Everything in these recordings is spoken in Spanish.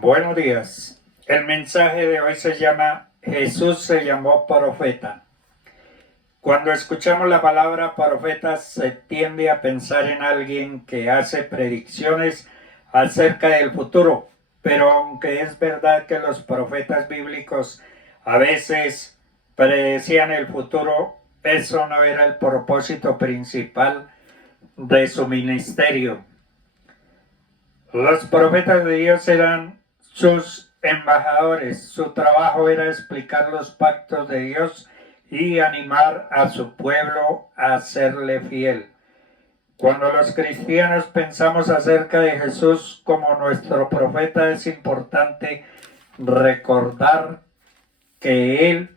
Buenos días. El mensaje de hoy se llama Jesús se llamó profeta. Cuando escuchamos la palabra profeta se tiende a pensar en alguien que hace predicciones acerca del futuro, pero aunque es verdad que los profetas bíblicos a veces predecían el futuro, eso no era el propósito principal de su ministerio. Los profetas de Dios eran sus embajadores. Su trabajo era explicar los pactos de Dios y animar a su pueblo a serle fiel. Cuando los cristianos pensamos acerca de Jesús como nuestro profeta, es importante recordar que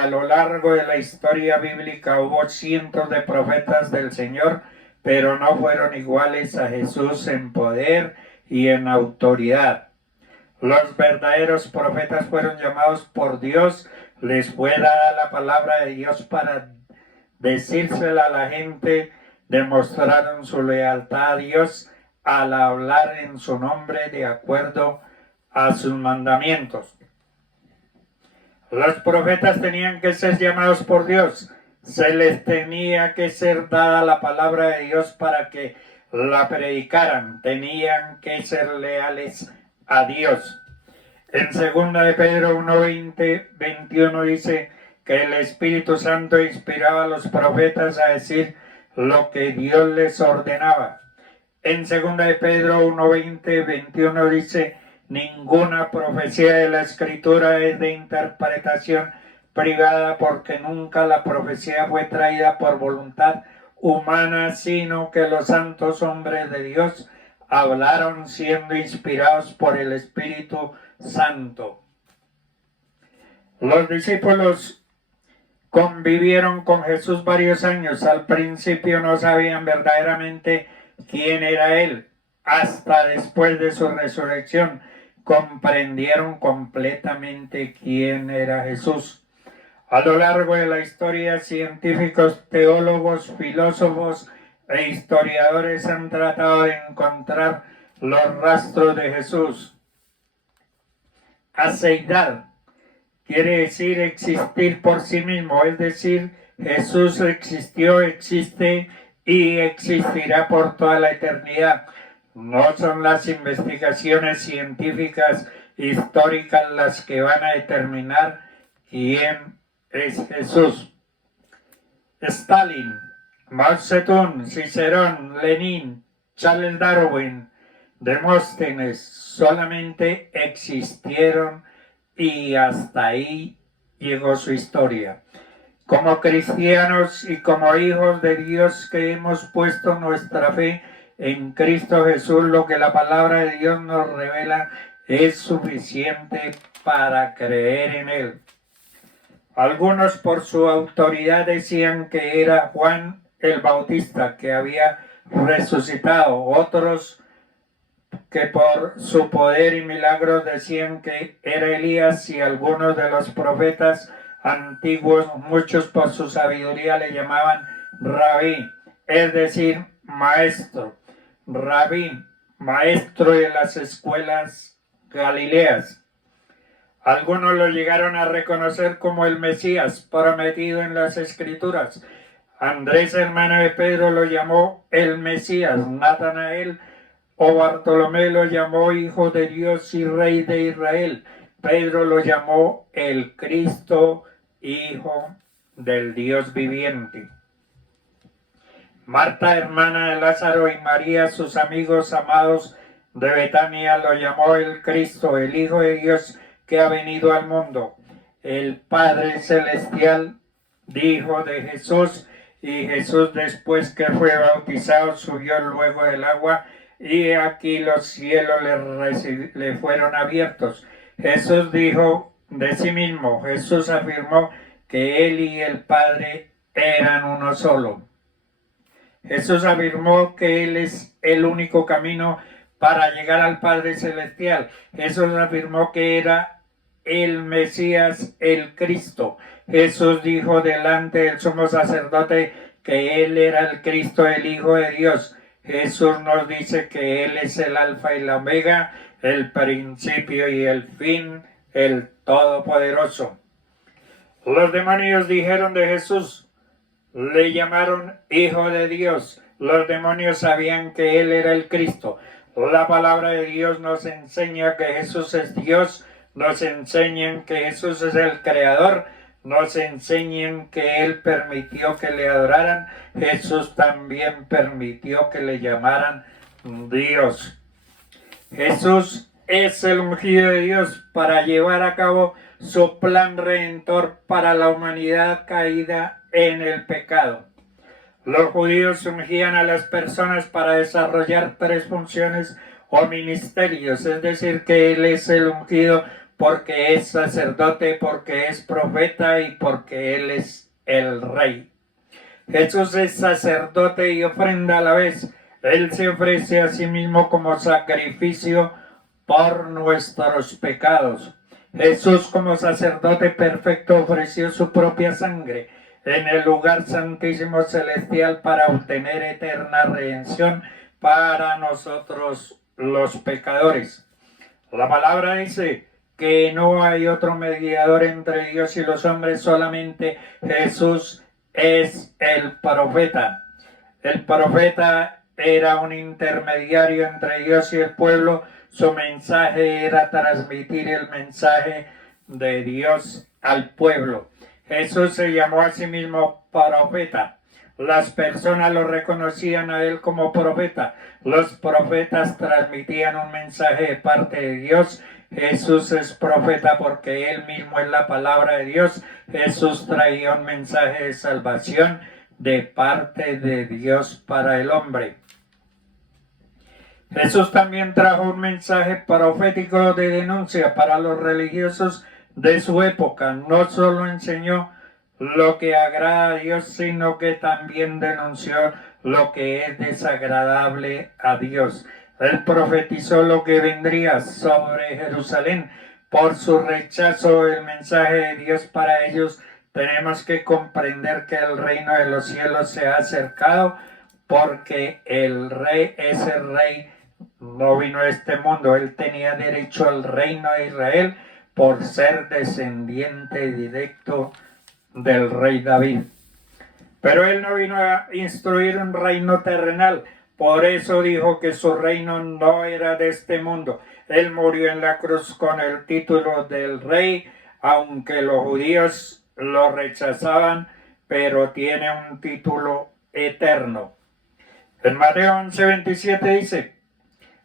a lo largo de la historia bíblica hubo cientos de profetas del Señor, pero no fueron iguales a Jesús en poder y en autoridad. Los verdaderos profetas fueron llamados por Dios, les fue dada la palabra de Dios para decírsela a la gente, demostraron su lealtad a Dios al hablar en su nombre de acuerdo a sus mandamientos. Los profetas tenían que ser llamados por Dios. Se les tenía que ser dada la palabra de Dios para que la predicaran. Tenían que ser leales a Dios. En 2 de Pedro 1:20-21 dice que el Espíritu Santo inspiraba a los profetas a decir lo que Dios les ordenaba. En 2 de Pedro 1:20-21 dice: ninguna profecía de la Escritura es de interpretación privada, porque nunca la profecía fue traída por voluntad humana, sino que los santos hombres de Dios hablaron siendo inspirados por el Espíritu Santo. Los discípulos convivieron con Jesús varios años. Al principio no sabían verdaderamente quién era Él. Hasta después de su resurrección comprendieron completamente quién era Jesús. A lo largo de la historia, científicos, teólogos, filósofos e historiadores han tratado de encontrar los rastros de Jesús. Aceidad quiere decir existir por sí mismo, es decir, Jesús existió, existe y existirá por toda la eternidad. No son las investigaciones científicas históricas las que van a determinar quién es Jesús. Stalin, Mao Zedong, Cicerón, Lenin, Charles Darwin, Demóstenes solamente existieron y hasta ahí llegó su historia. Como cristianos y como hijos de Dios que hemos puesto nuestra fe en Cristo Jesús, lo que la palabra de Dios nos revela es suficiente para creer en Él. Algunos por su autoridad decían que era Juan el Bautista que había resucitado, otros que por su poder y milagros decían que era Elías, y algunos de los profetas antiguos, muchos por su sabiduría le llamaban Rabí, es decir, maestro. Rabí, maestro de las escuelas galileas. Algunos lo llegaron a reconocer como el Mesías prometido en las Escrituras. Andrés, hermano de Pedro, lo llamó el Mesías. Natanael o Bartolomé lo llamó Hijo de Dios y Rey de Israel. Pedro lo llamó el Cristo, Hijo del Dios viviente. Marta, hermana de Lázaro, y María, sus amigos amados de Betania, lo llamó el Cristo, el Hijo de Dios que ha venido al mundo. El Padre Celestial dijo de Jesús, y Jesús, después que fue bautizado, subió luego del agua, y aquí los cielos le fueron abiertos. Jesús dijo de sí mismo, Jesús afirmó que Él y el Padre eran uno solo. Jesús afirmó que Él es el único camino para llegar al Padre Celestial. Jesús afirmó que era el Mesías, el Cristo. Jesús dijo delante del sumo sacerdote que Él era el Cristo, el Hijo de Dios. Jesús nos dice que Él es el alfa y la omega, el principio y el fin, el todopoderoso. Los demonios dijeron de Jesús, le llamaron Hijo de Dios. Los demonios sabían que Él era el Cristo. La palabra de Dios nos enseña que Jesús es Dios, nos enseñan que Jesús es el Creador, nos enseñan que Él permitió que le adoraran. Jesús también permitió que le llamaran Dios. Jesús es el ungido de Dios para llevar a cabo su plan redentor para la humanidad caída en el pecado. Los judíos ungían a las personas para desarrollar 3 funciones o ministerios, es decir, que Él es el ungido porque es sacerdote, porque es profeta y porque Él es el rey. Jesús es sacerdote y ofrenda a la vez. Él se ofrece a sí mismo como sacrificio por nuestros pecados. Jesús como sacerdote perfecto ofreció su propia sangre en el lugar santísimo celestial para obtener eterna redención para nosotros los pecadores. La palabra dice que no hay otro mediador entre Dios y los hombres, solamente Jesús es el profeta. El profeta era un intermediario entre Dios y el pueblo. Su mensaje era transmitir el mensaje de Dios al pueblo. Jesús se llamó a sí mismo profeta. Las personas lo reconocían a él como profeta. Los profetas transmitían un mensaje de parte de Dios. Jesús es profeta porque él mismo es la palabra de Dios. Jesús traía un mensaje de salvación de parte de Dios para el hombre. Jesús también trajo un mensaje profético de denuncia para los religiosos de su época. No solo enseñó lo que agrada a Dios, sino que también denunció lo que es desagradable a Dios. Él profetizó lo que vendría sobre Jerusalén. Por su rechazo del mensaje de Dios para ellos, tenemos que comprender que el reino de los cielos se ha acercado, porque el rey, ese rey, no vino a este mundo. Él tenía derecho al reino de Israel por ser descendiente directo del rey David. Pero él no vino a instruir un reino terrenal. Por eso dijo que su reino no era de este mundo. Él murió en la cruz con el título del rey, aunque los judíos lo rechazaban, pero tiene un título eterno. En Mateo 11:27 dice: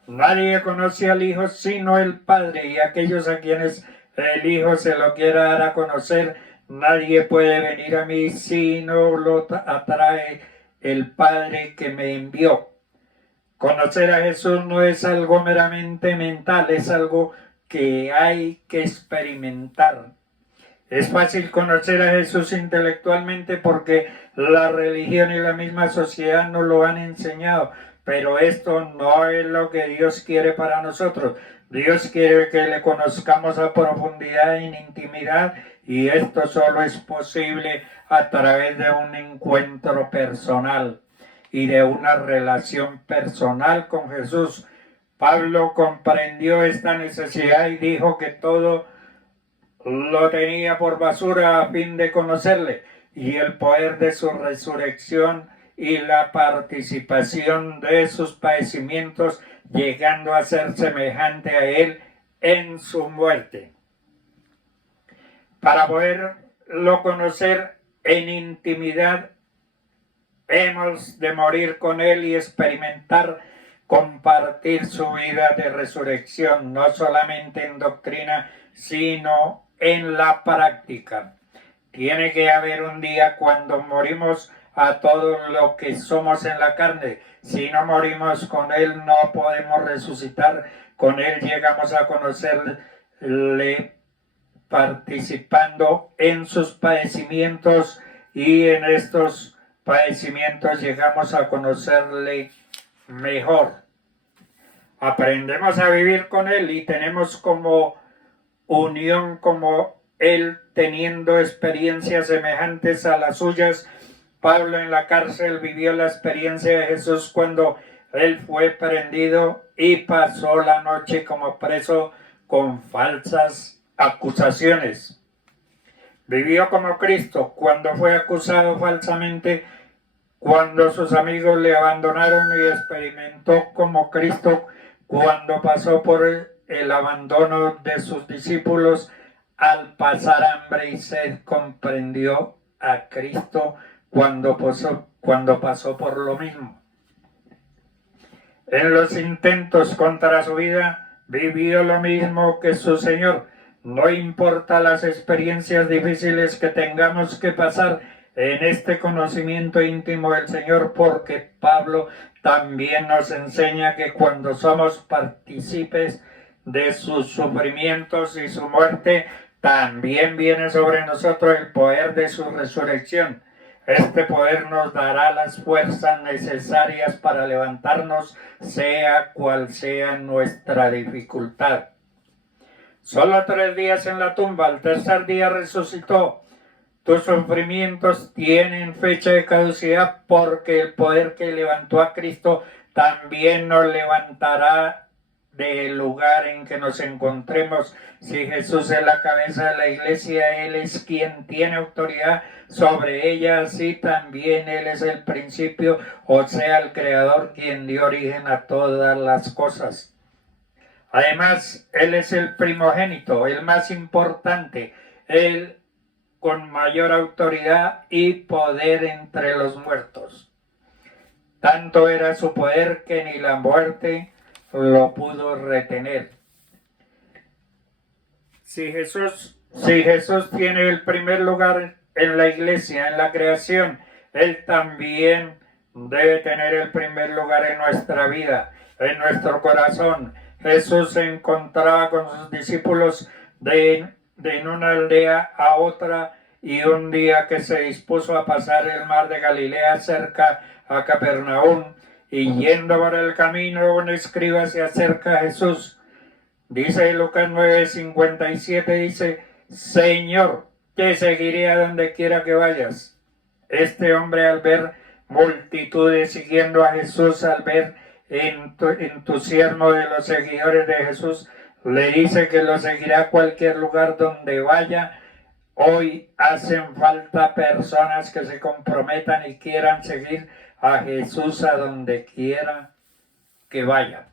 nadie conoce al Hijo sino el Padre, y aquellos a quienes el Hijo se lo quiera dar a conocer, nadie puede venir a mí si no lo atrae el Padre que me envió. Conocer a Jesús no es algo meramente mental, es algo que hay que experimentar. Es fácil conocer a Jesús intelectualmente porque la religión y la misma sociedad nos lo han enseñado, pero esto no es lo que Dios quiere para nosotros. Dios quiere que le conozcamos a profundidad en intimidad, y esto solo es posible a través de un encuentro personal y de una relación personal con Jesús. Pablo comprendió esta necesidad y dijo que todo lo tenía por basura a fin de conocerle y el poder de su resurrección y la participación de sus padecimientos, llegando a ser semejante a él en su muerte. Para poderlo conocer en intimidad, hemos de morir con él y experimentar, compartir su vida de resurrección, no solamente en doctrina, sino en la práctica. Tiene que haber un día cuando morimos a todo lo que somos en la carne. Si no morimos con él, no podemos resucitar. Con él llegamos a conocerle participando en sus padecimientos, y en estos padecimientos llegamos a conocerle mejor. Aprendemos a vivir con él y tenemos como unión, como él, teniendo experiencias semejantes a las suyas. Pablo en la cárcel vivió la experiencia de Jesús cuando él fue prendido y pasó la noche como preso con falsas acusaciones. Vivió como Cristo cuando fue acusado falsamente, cuando sus amigos le abandonaron, y experimentó como Cristo cuando pasó por el abandono de sus discípulos al pasar hambre y sed. Comprendió a Cristo cuando pasó por lo mismo. En los intentos contra su vida vivió lo mismo que su Señor. No importa las experiencias difíciles que tengamos que pasar en este conocimiento íntimo del Señor, porque Pablo también nos enseña que cuando somos partícipes de sus sufrimientos y su muerte, también viene sobre nosotros el poder de su resurrección. Este poder nos dará las fuerzas necesarias para levantarnos, sea cual sea nuestra dificultad. Solo 3 días en la tumba, al tercer día resucitó. Tus sufrimientos tienen fecha de caducidad, porque el poder que levantó a Cristo también nos levantará del lugar en que nos encontremos. Si Jesús es la cabeza de la iglesia, Él es quien tiene autoridad sobre ella, así también Él es el principio, o sea, el Creador, quien dio origen a todas las cosas. Además, Él es el primogénito, el más importante, Él con mayor autoridad y poder entre los muertos. Tanto era su poder que ni la muerte lo pudo retener. Si Jesús tiene el primer lugar en la iglesia, en la creación, Él también debe tener el primer lugar en nuestra vida, en nuestro corazón. Jesús se encontraba con sus discípulos de una aldea a otra, y un día que se dispuso a pasar el mar de Galilea cerca a Capernaum, y yendo por el camino, un escriba se acerca a Jesús. Dice Lucas 9:57, dice: Señor, te seguiré a donde quiera que vayas. Este hombre, al ver multitudes siguiendo a Jesús, al ver entusiasmo de los seguidores de Jesús, le dice que lo seguirá a cualquier lugar donde vaya. Hoy hacen falta personas que se comprometan y quieran seguir a Jesús a donde quiera que vaya.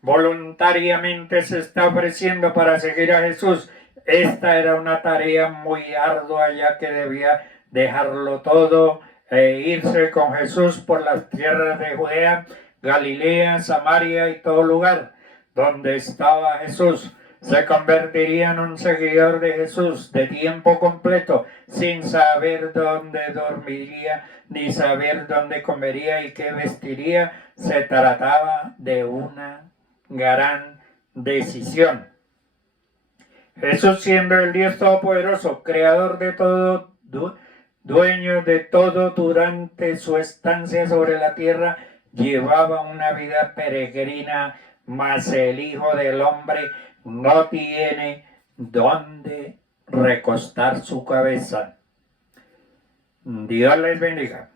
Voluntariamente se está ofreciendo para seguir a Jesús. Esta era una tarea muy ardua, ya que debía dejarlo todo e irse con Jesús por las tierras de Judea, Galilea, Samaria y todo lugar donde estaba Jesús. Se convertiría en un seguidor de Jesús de tiempo completo, sin saber dónde dormiría, ni saber dónde comería y qué vestiría. Se trataba de una gran decisión. Jesús, siendo el Dios Todopoderoso, creador de todo, dueño de todo, durante su estancia sobre la tierra, llevaba una vida peregrina, mas el Hijo del Hombre no tiene dónde recostar su cabeza. Dios les bendiga.